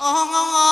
哦哦哦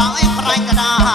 ไม่ต้องกลัวไอ้ใครก็ได้